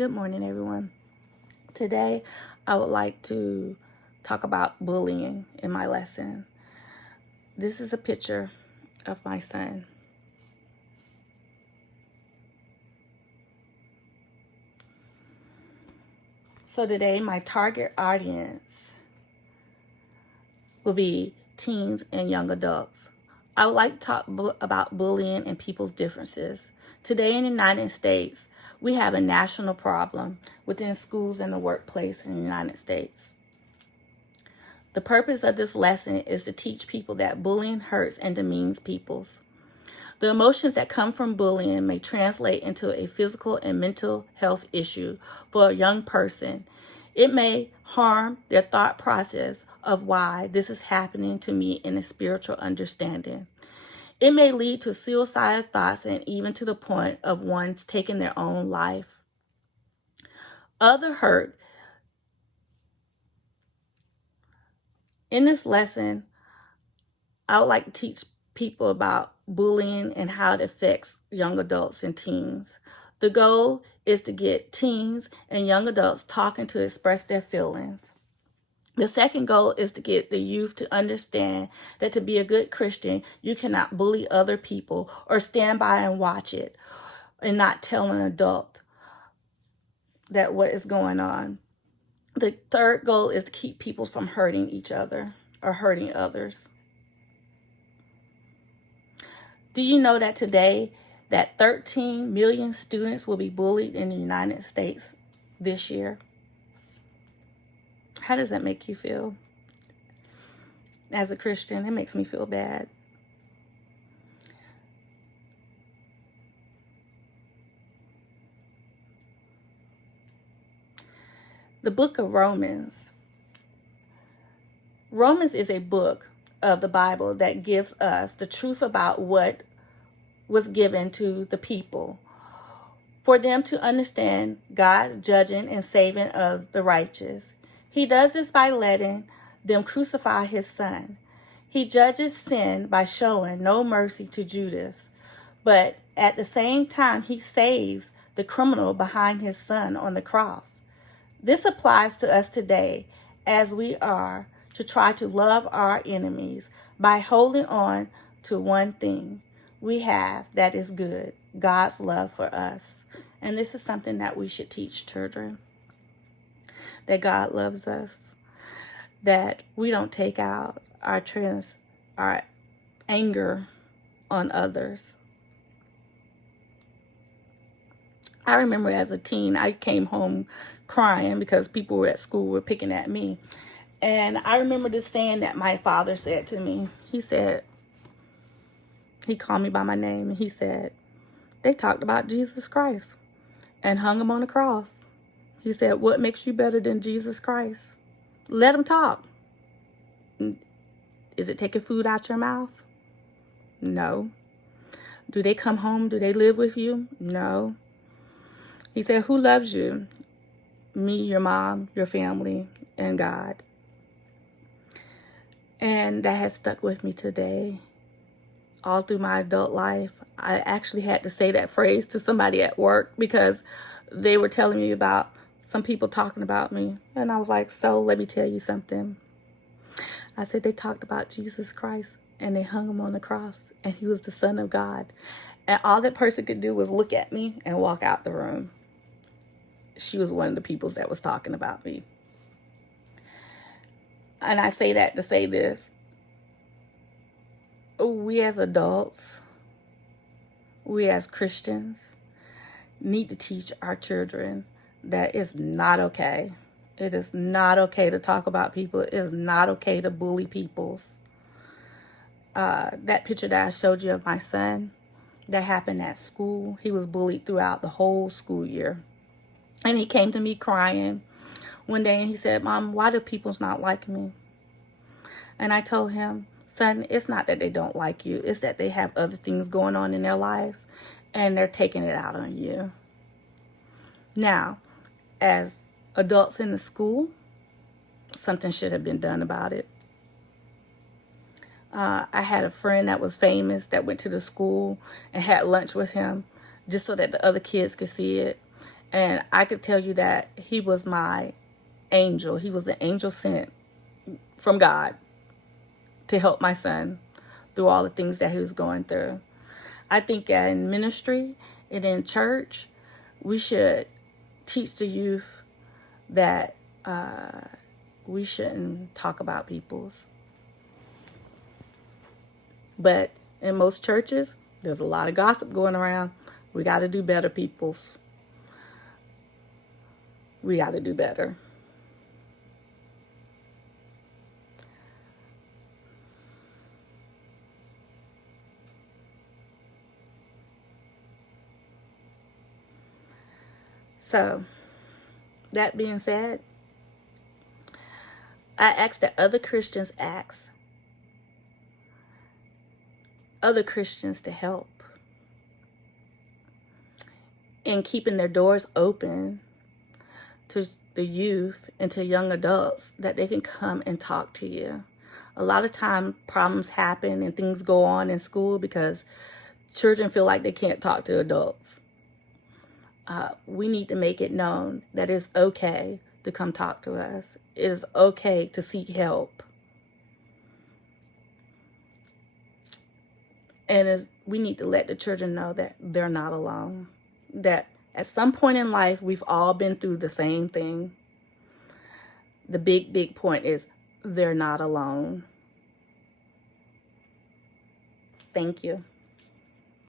Good morning, everyone. Today, I would like to talk about bullying in my lesson. This is a picture of my son. So today, my target audience will be teens and young adults. I would like to talk about bullying and people's differences. Today in the United States, we have a national problem within schools and the workplace in the United States. The purpose of this lesson is to teach people that bullying hurts and demeans peoples. The emotions that come from bullying may translate into a physical and mental health issue for a young person. It may harm their thought process of why this is happening to me in a spiritual understanding. It may lead to suicidal thoughts and even to the point of one's taking their own life. Other hurt. In this lesson, I would like to teach people about bullying and how it affects young adults and teens. The goal is to get teens and young adults talking to express their feelings. The second goal is to get the youth to understand that to be a good Christian, you cannot bully other people or stand by and watch it and not tell an adult that what is going on. The third goal is to keep people from hurting each other or hurting others. Do you know that today that 13 million students will be bullied in the United States this year? How does that make you feel? As a Christian, it makes me feel bad. The book of Romans. Romans is a book of the Bible that gives us the truth about what was given to the people for them to understand God's judging and saving of the righteous. He does this by letting them crucify his son. He judges sin by showing no mercy to Judas, but at the same time, he saves the criminal behind his son on the cross. This applies to us today as we are to try to love our enemies by holding on to one thing we have that is good, God's love for us. And this is something that we should teach children, that God loves us, that we don't take out our anger on others. I remember as a teen, I came home crying because people were at school were picking at me. And I remember this saying that my father said to me. He called me by my name and he said, they talked about Jesus Christ and hung him on the cross. He said, what makes you better than Jesus Christ? Let him talk. Is it taking food out your mouth? No. Do they come home? Do they live with you? No. He said, who loves you? Me, your mom, your family, and God. And that has stuck with me today. All through my adult life, I actually had to say that phrase to somebody at work because they were telling me about some people talking about me. And I was like, so let me tell you something. I said, they talked about Jesus Christ and they hung him on the cross and he was the Son of God. And all that person could do was look at me and walk out the room. She was one of the people that was talking about me. And I say that to say this. We as adults, we as Christians, need to teach our children that it's not okay. It is not okay to talk about people. It is not okay to bully peoples. That picture that I showed you of my son, that happened at school. He was bullied throughout the whole school year. And he came to me crying one day and he said, Mom, why do people not like me? And I told him, son, it's not that they don't like you. It's that they have other things going on in their lives and they're taking it out on you. Now, as adults in the school, something should have been done about it. I had a friend that was famous that went to the school and had lunch with him just so that the other kids could see it. And I could tell you that he was my angel. He was an angel sent from God to help my son through all the things that he was going through. I think that in ministry and in church, we should teach the youth that we shouldn't talk about people's. But in most churches, there's a lot of gossip going around. We got to do better, peoples. We got to do better. So, that being said, I ask that other Christians ask other Christians to help in keeping their doors open to the youth and to young adults, that they can come and talk to you. A lot of time problems happen and things go on in school because children feel like they can't talk to adults. We need to make it known that it's okay to come talk to us. It is okay to seek help. And we need to let the children know that they're not alone. That at some point in life, we've all been through the same thing. The big point is they're not alone. Thank you.